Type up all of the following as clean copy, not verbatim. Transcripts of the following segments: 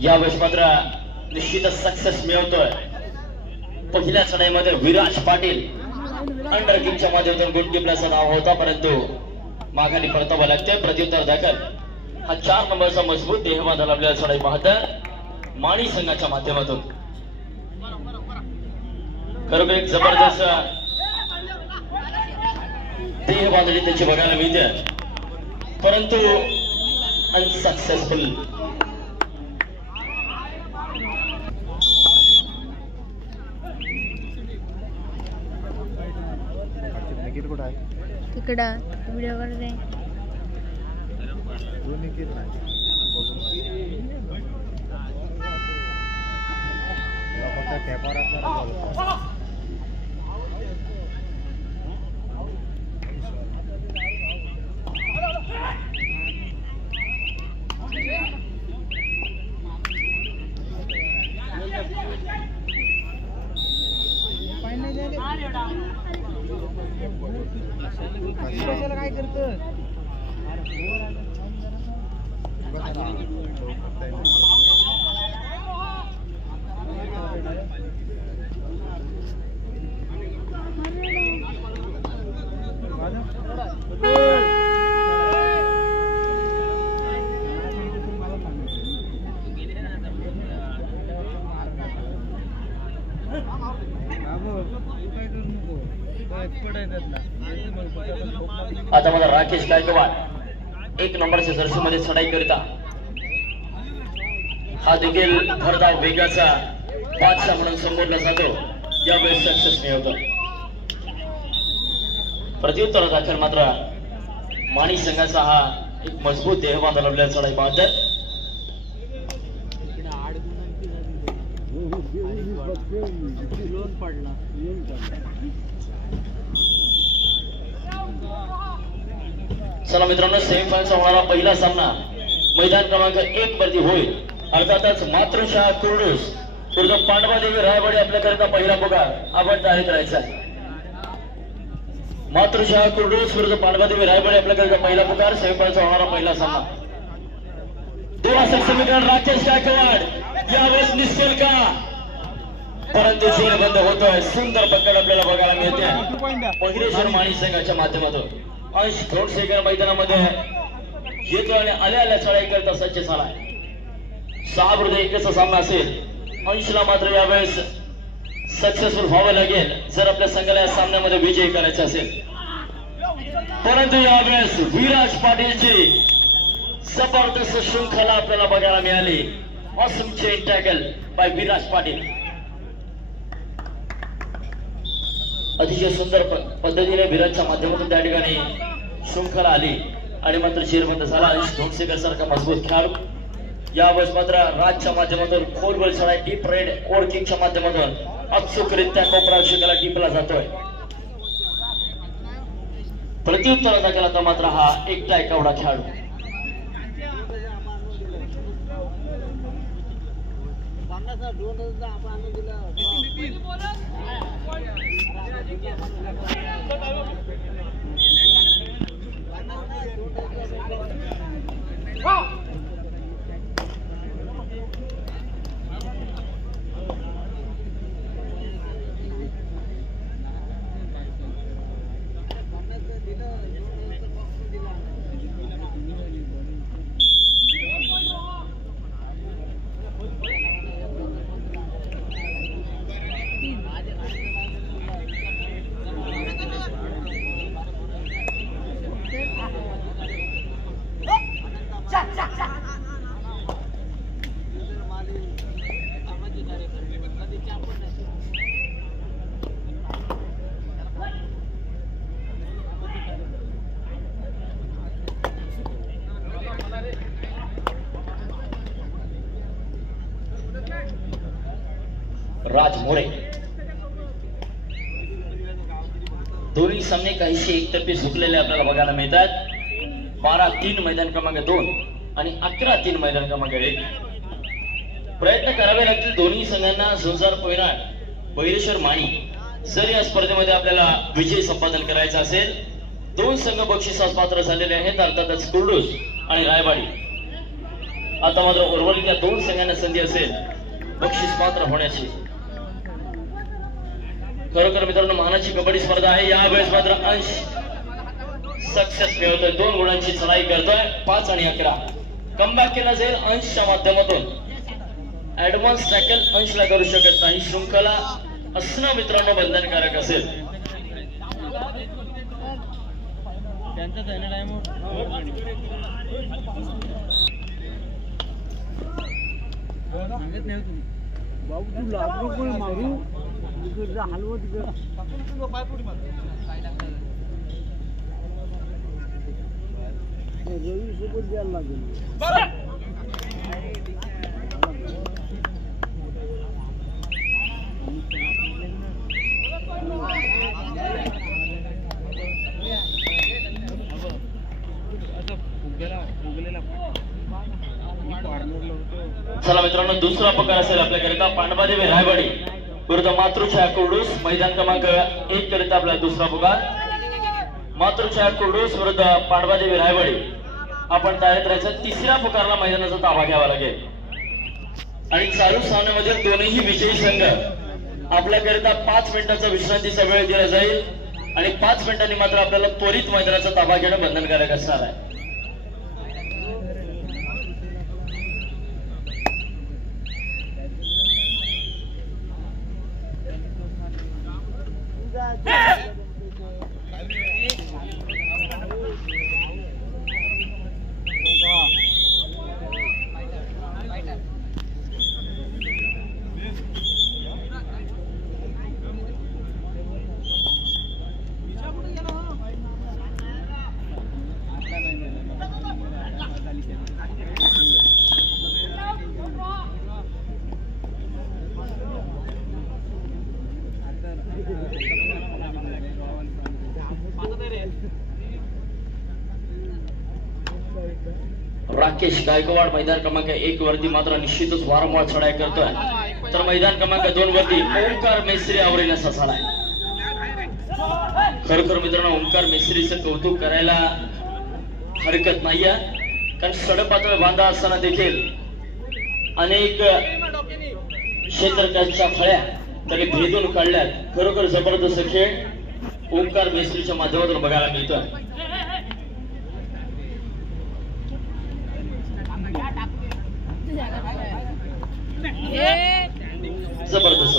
यावेळेस मात्र निश्चितच सक्सेस मिळवतोय. पहिल्या चढाईमध्ये विराज पाटील अंडर किंगच्या माध्यमातून गुड टिपल्याचं नाव होता, परंतु माघारी परतावं लागते. प्रत्युत्तर दाखल हा 4 नंबरचा मजबूत देहबांधा लाभलेला चढाई बहादर माणी संघाच्या माध्यमातून खरोखर एक जबरदस्त देहबांधणी त्याची बघायला मिळते, परंतु अनसक्सेसफुल. तिकडं व्हिडिओ वर दे. काय करतो आता मला राकेश गायकवाड 1 नंबरच्या जर्सीमध्ये चढाई करता. हा देखील भरधाव वेगाचा बादशाह म्हणून संबोधला जातो. यावेळेस सक्सेस मिळवतो. प्रत्युत्तर दाखल मात्र माणी संघाचा हा एक मजबूत देहबांधा लाभलेला चढाई बहादर. चला मित्रांनो, सेमीफायनलचा होणारा पहिला सामना मैदान क्रमांक 1 वरती होईल. अर्थातच मातृशा कुर्डूस विरुद्ध पांडवादेवी रायवाडी आपल्याकरता पहिला पुकार. आपण तयारीत राहायचा आहे. मातृशा कुर्डूस विरुद्ध पांडवादेवी रायवाडी आपल्याकरता पहिला पुकार. सेमीफायनलचा होणारा पहिला सामना. देवासक समीकरण राकेश गायकवाड यावेळेस निश्चल का, परंतु चेर बंद होतोय. सुंदर पकड आपल्याला बघायला मिळते पहिरेश्वर माणी संघाच्या माध्यमातून. अंश घोडसेकर मैदानामध्ये येतो आणि आल्या चढाई करता सज्ज झालाय. 6 विरुद्ध 1चा सामना असेल. अंशला मात्र यावेळेस सक्सेसफुल व्हावं लागेल जर आपल्या संघाला या सामन्यामध्ये विजयी करायचा असेल. परंतु यावेळेस विराज पाटीलची जबरदस्त शृंखला आपल्याला बघायला मिळाली. Awesome chain tackle by Viraj Patil. अतिशय सुंदर पद्धतीने विराजच्या माध्यमातून त्या ठिकाणी शृंखला आली आणि मात्र चेरबंद झाला. अंश धोंडसेकर सारखा मजबूत खेळाडू यावेळेस मात्र राजच्या माध्यमातून खोलगोल चढाई डीप रेड कोड किकच्या माध्यमातून अचूकरित्या कोपरा शिकायला टिपला जातोय. प्रत्युत्तराचा केला तर मात्र हा एकटा एवढा खेळाडू. राज मोरे दोन्ही सामने काहीशी एकतर्फी झुकलेले आपल्याला बघायला मिळतात. 12-3 मैदान क्रमांक 2 आणि 11-3 मैदान क्रमांक 1. प्रयत्न करावे लागतील दोन्ही संघांना. झुंजार पोयनाड, बैरेश्वर माणी जर या स्पर्धेमध्ये आपल्याला विजय संपादन करायचा असेल. 2 संघ बक्षिसास पात्र झालेले आहेत, अर्थातच कुर्डूस आणि रायवाडी. आता मात्र उर्वरित या 2 संघांना संधी असेल बक्षीस पात्र होण्याची. खरोखर मित्रांनो मानाची कबड्डी स्पर्धा आहे. यावेळेस मात्र अंश सक्सेस मिळवतोय, 2 गुणांची चढाई करतोय. 5 आणि 11 कमबॅक केला जाईल अंशच्या माध्यमातून. ऍडव्हान्स टॅकल अंशला करू शकत नाही. शृंखला असणं मित्रांनो बंधनकारक असेल. चला मित्रांनो दुसरा प्रकार असेल आपल्याकरिता. पांडवादेवी रायवाडी विरुद्ध मातृछाया कुर्डूस. मैदान क्रमांक 1 करिता आपला दुसरा पुकार. मातृछाया कुर्डूस विरुद्ध पांडवादेवी रायवाडी. आपण तयारीत राहायचं. तिसऱ्या पुकारला मैदानाचा ताबा घ्यावा लागेल आणि चालू सामन्यामध्ये दोन्ही विजयी संघ आपल्याकरिता 5 मिनिटाचा विश्रांतीचा वेळ दिला जाईल आणि 5 मिनिटांनी मात्र आपल्याला त्वरित मैदानाचा ताबा घेणं बंधनकारक असणार आहे. राकेश गायकवाड मैदान क्रमांक 1 वरती मात्र निश्चितच वारंवार चढाई करतोय. तर मैदान क्रमांक 2 वरती ओंकार मेस्त्री आवरेल असा झालाय. खरोखर मित्रांनो ओंकार मेस्त्रीचं कौतुक करायला हरकत नाहीये, कारण सडपातळ बांधा असताना देखील अनेक क्षेत्रकाच्या फळ्या त्याने भेदून काढल्यात. खरोखर जबरदस्त खेळ ओंकार मेस्त्रीच्या माध्यमातून बघायला मिळतोय. जबरदस्त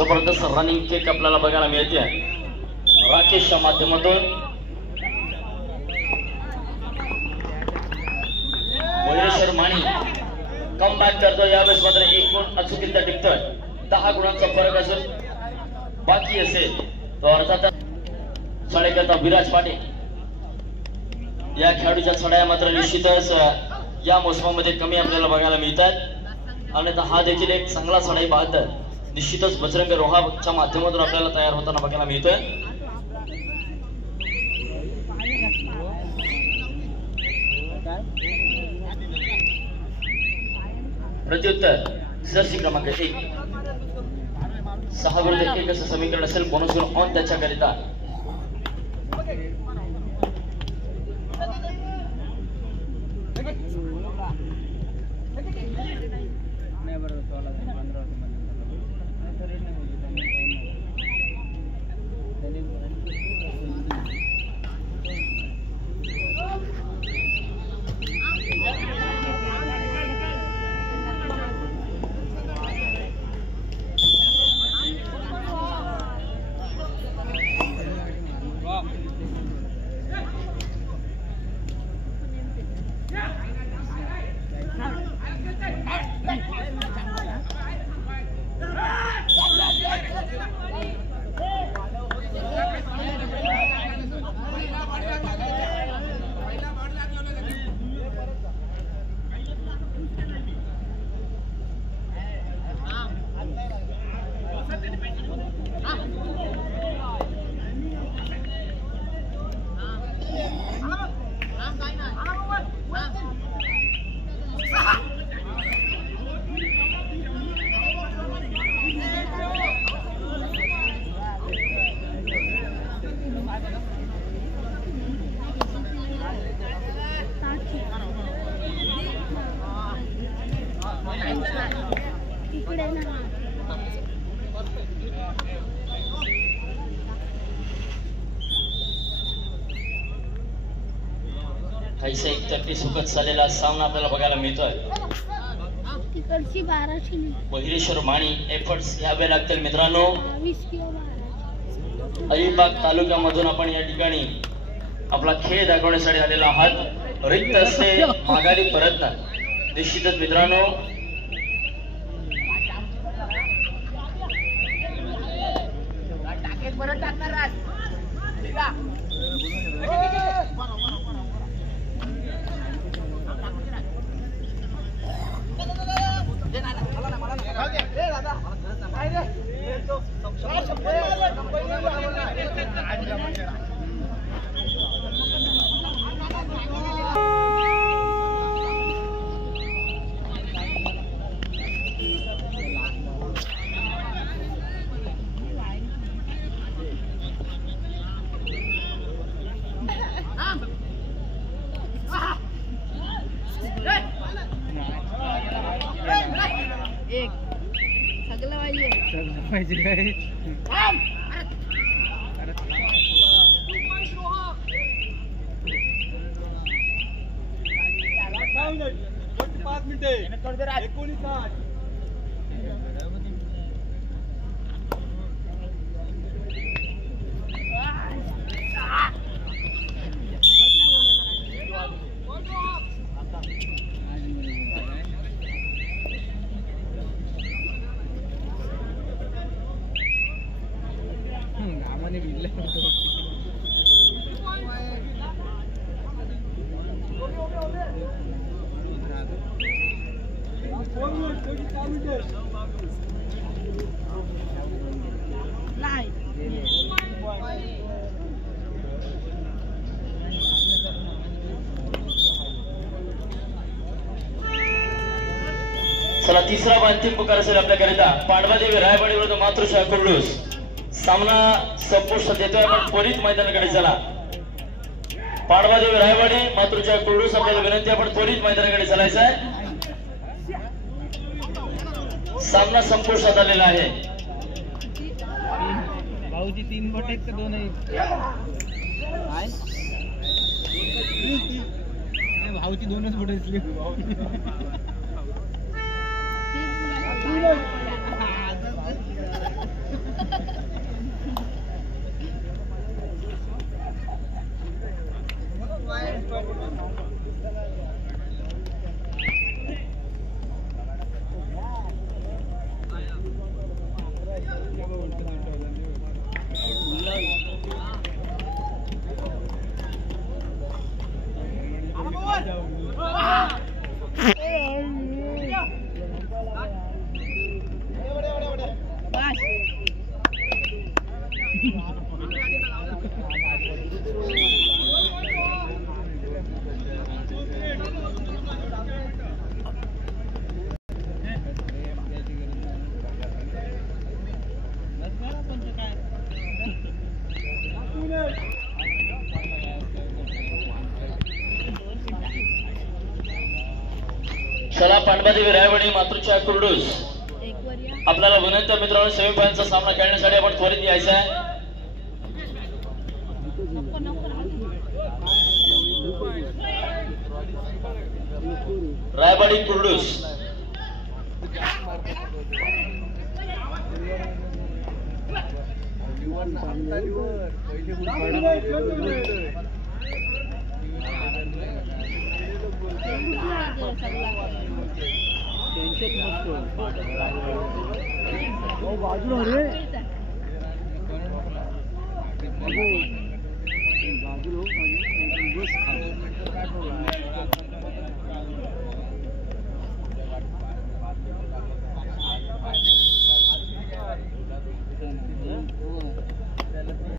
जबरदस्त रनिंग किक आपल्याला बघायला मिळते राकेशच्या माध्यमातून. बैरेश्वर माणी कमबॅक करतो. यावेळेस मात्र 1 गुण अचूकरित्या टिकतोय. 10 गुणांचा फरक असून बाकी असेल तो अर्थात चढाईकरता विराज पाटील. या खेळाडूच्या चढाया मात्र निश्चितच या मोसमामध्ये कमी आपल्याला बघायला मिळतात आणि हा देखील एक चांगला चढाई पाहत निश्चितच बजरंग रोहाच्या माध्यमातून आपल्याला तयार होताना बघायला मिळतोय. प्रत्युत्तर जर्सी क्रमांक 1 6 विरुद्ध 1 असं समीकरण असेल. बोनस गुण ऑन त्याच्याकरिता. काहीसा एकतर्फी सुखद झालेला सामना आपल्याला बघायला मिळतोय. तिकडची 12ची बहिरेश्वर माणी एफर्ट्स घ्यावे लागतील मित्रांनो. 20 किलो 12. अलिबाग तालुक्यामधून आपण या ठिकाणी आपला खेळ दाखवण्यासाठी आलेला आहात. रिक्त असे माघारी परत ना निश्चितच मित्रांनो. एक सगळं पाहिजे काय 5 मिनिटे 19 चला तिसरा व अंतिम पुकार असेल आपल्याकरिता. पांडवादेवी रायवाडी विरुद्ध मातृशाळा कुर्डूस. सामना संपुष्टात येतोय. आपण त्वरित मैदानाकडे चला. पांडवादेवी रायवाडी मातृशाळा कुर्डूस आपल्याला विनंती, आपण त्वरित मैदानाकडे चालायचं आहे. सामना संपुष्टात आलेला आहे. भाऊजी 3 बोट आहेत का 2 आहेत? भाऊची 2च बोट आहेत. पांडवादेवी रायवाडी मातृच्या कुर्डूस एक वर या. आपल्याला विनंती आहे मित्रांनो सेमीफायनलचा सामना खेळण्यासाठी आपण त्वरित यायचं आहे नको नको रायवाडी कुर्डूस बाजूला रे